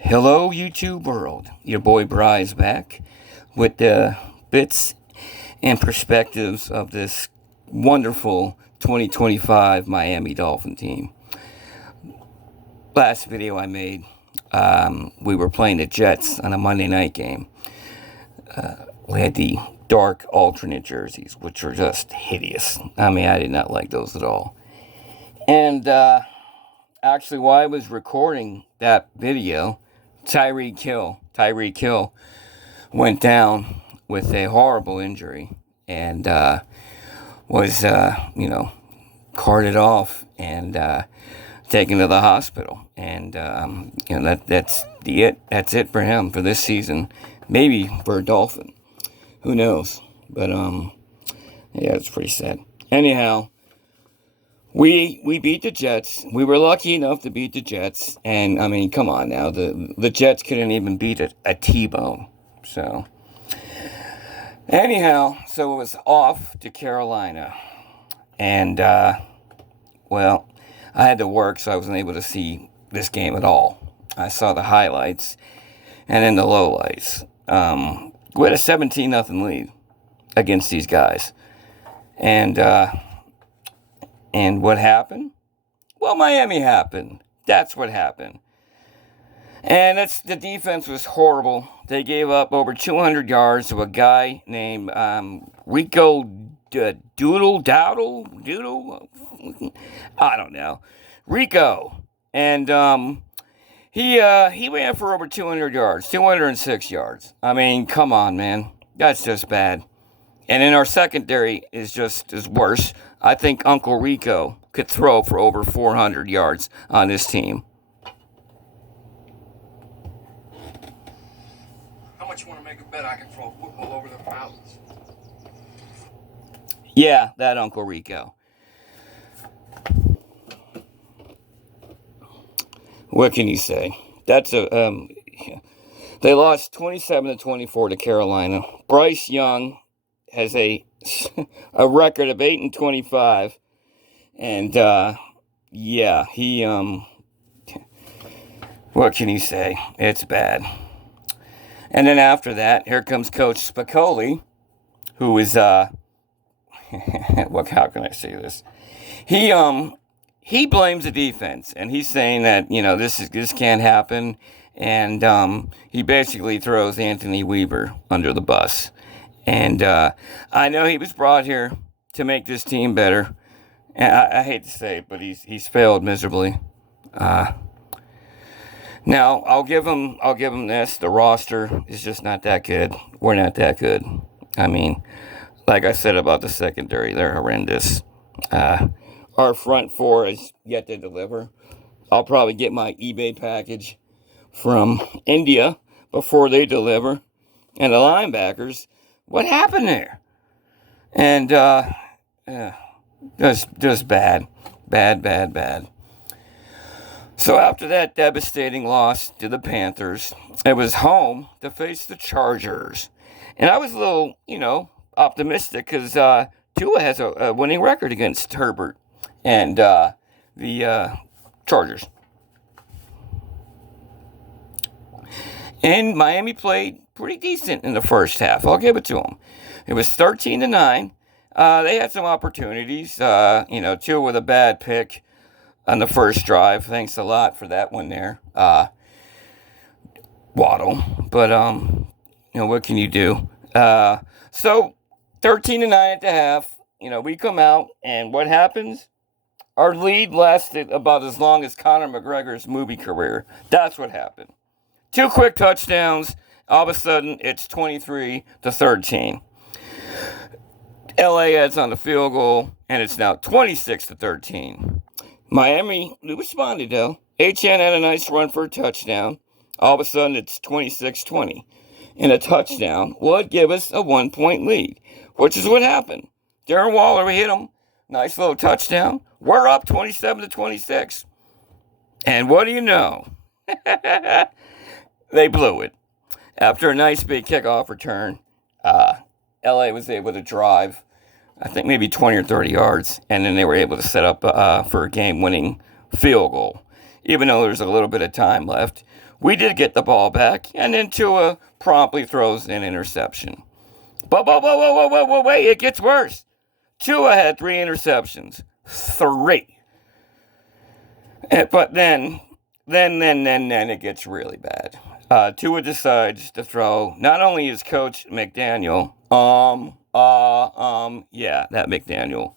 Hello, YouTube world. Your boy Bri'S back with the bits and perspectives of this wonderful 2025 Miami Dolphin team. Last video I made, we were playing the Jets on a Monday night game. We had the dark alternate jerseys, which were just hideous. I mean, I did not like those at all. And actually, while I was recording that video, Tyreek Hill went down with a horrible injury and was, carted off and taken to the hospital. And that's it for him for this season. Maybe for a Dolphin, who knows? But yeah, it's pretty sad. Anyhow. We beat the Jets. We were lucky enough to beat the Jets. And, I mean, come on now. The Jets couldn't even beat a T-bone. So, anyhow, so it was off to Carolina. And, well, I had to work, so I wasn't able to see this game at all. I saw the highlights and then the lowlights. We had a 17-0 lead against these guys. And what happened? Well, Miami happened. That's what happened. And the defense was horrible. They gave up over 200 yards to a guy named Rico Doodle? I don't know. Rico. And he ran for over 200 yards, 206 yards. I mean, come on, man. That's just bad. And in our secondary is worse. I think Uncle Rico could throw for over 400 yards on this team. How much you want to make a bet I can throw a football over the mountains? Yeah, that Uncle Rico. What can you say? That's they lost 27-24 to Carolina. Bryce Young has a record of 8-25, and yeah, he what can you say? It's bad. And then after that, here comes Coach Spicoli, who is how can I say this? He blames the defense, and he's saying that this can't happen, and he basically throws Anthony Weaver under the bus. And I know he was brought here to make this team better. And I hate to say it, but he's failed miserably. Now I'll give him this. The roster is just not that good. We're not that good. I mean, like I said about the secondary, they're horrendous. Our front four is yet to deliver. I'll probably get my eBay package from India before they deliver. And the linebackers. What happened there? And, just bad. Bad. So after that devastating loss to the Panthers, it was home to face the Chargers. And I was a little, optimistic because Tua has a winning record against Herbert and the Chargers. And Miami played pretty decent in the first half. I'll give it to them. It was 13-9. They had some opportunities. Tua with a bad pick on the first drive. Thanks a lot for that one there, Waddle. But what can you do? So 13-9 at the half. We come out, and what happens? Our lead lasted about as long as Conor McGregor's movie career. That's what happened. 2 quick touchdowns. All of a sudden, it's 23-13. LA adds on the field goal, and it's now 26-13. Miami responded, though. HN had a nice run for a touchdown. All of a sudden, it's 26-20. And a touchdown would give us a 1-point lead, which is what happened. Darren Waller hit him. Nice little touchdown. We're up 27-26. And what do you know? They blew it. After a nice big kickoff return, LA was able to drive, I think maybe 20 or 30 yards, and then they were able to set up for a game-winning field goal. Even though there's a little bit of time left, We did get the ball back, and then Tua promptly throws an interception. But wait, it gets worse. Tua had 3 interceptions. 3. But then it gets really bad. Tua decides to throw not only his coach McDaniel, that McDaniel,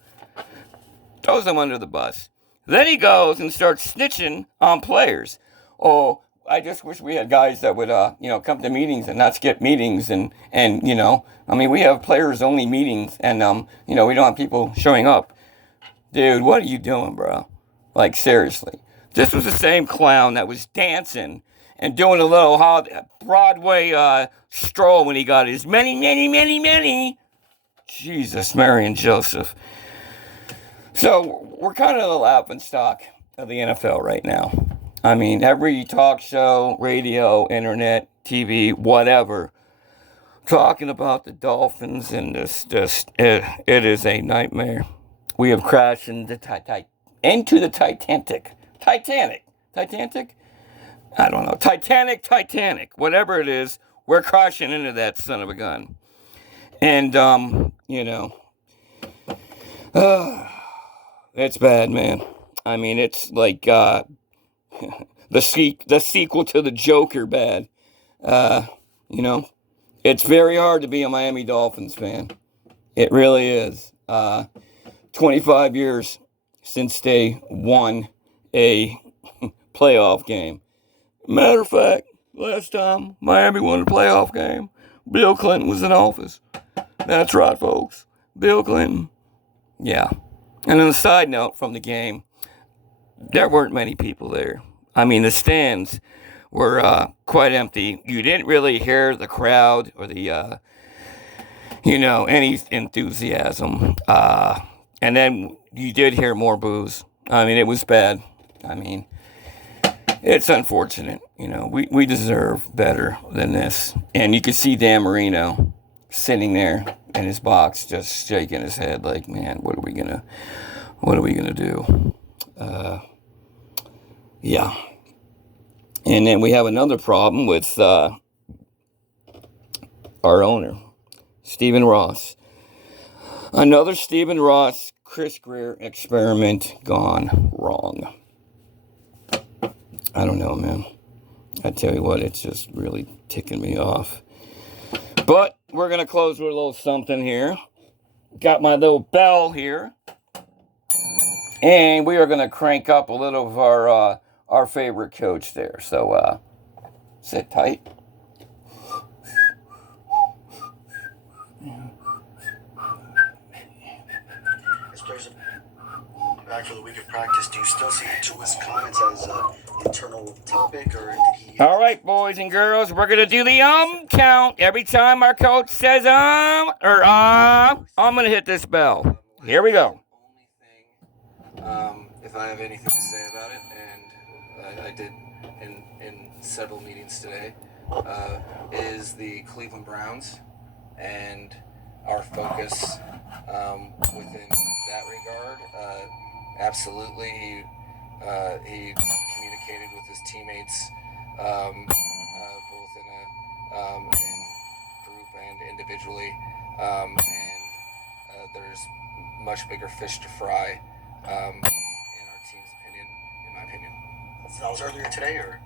throws him under the bus. Then he goes and starts snitching on players. Oh, I just wish we had guys that would, come to meetings and not skip meetings. And we have players only meetings and, we don't have people showing up. Dude, what are you doing, bro? Like, seriously. This was the same clown that was dancing and doing a little Broadway stroll when he got his many. Jesus, Mary and Joseph. So, we're kind of the laughing stock of the NFL right now. I mean, every talk show, radio, internet, TV, whatever, talking about the Dolphins and it is a nightmare. We have crashed into the Titanic. I don't know. Titanic. Whatever it is, we're crashing into that son of a gun. And, it's bad, man. I mean, it's like the sequel to the Joker bad. It's very hard to be a Miami Dolphins fan. It really is. 25 years since they won a playoff game. Matter of fact, last time Miami won a playoff game, Bill Clinton was in office. That's right, folks. Bill Clinton. Yeah. And on a side note from the game, there weren't many people there. I mean, the stands were quite empty. You didn't really hear the crowd or the, any enthusiasm. And then you did hear more boos. I mean, it was bad. I mean, it's unfortunate. We deserve better than this. And you could see Dan Marino sitting there in his box, just shaking his head like, man, what are we gonna do? Yeah. And then we have another problem with our owner, Stephen Ross. Another Stephen Ross, Chris Greer experiment gone wrong. I don't know, man. I tell you what, it's just really ticking me off. But we're going to close with a little something here. Got my little bell here. And we are going to crank up a little of our favorite coach there. So, sit tight. As players are back for the week of practice, do you still see Tua's comments as an internal topic, or did he... All right, boys and girls, we're going to do the count. Every time our coach says I'm going to hit this bell. Here we go. If I have anything to say about it, and I did in several meetings today, is the Cleveland Browns and our focus within that regard. Absolutely, he communicated with his teammates both in group and individually, and there's much bigger fish to fry. In our team's opinion, in my opinion. That was earlier today, or?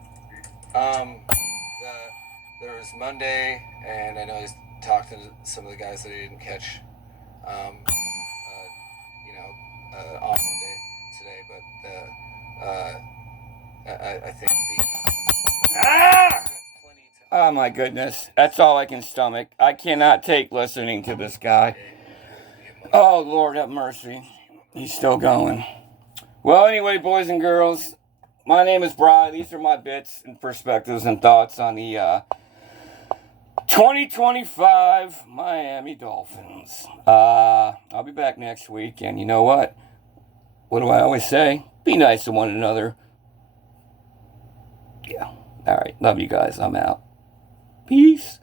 There was Monday, and I know he's talked to some of the guys that he didn't catch, on Monday today, but I think Oh my goodness, that's all I can stomach. I cannot take listening to this guy. Oh, Lord have mercy. He's still going. Well, anyway, boys and girls, my name is Bri'S. These are my bits and perspectives and thoughts on the 2025 Miami Dolphins. I'll be back next week, and you know what? What do I always say? Be nice to one another. Yeah. All right. Love you guys. I'm out. Peace.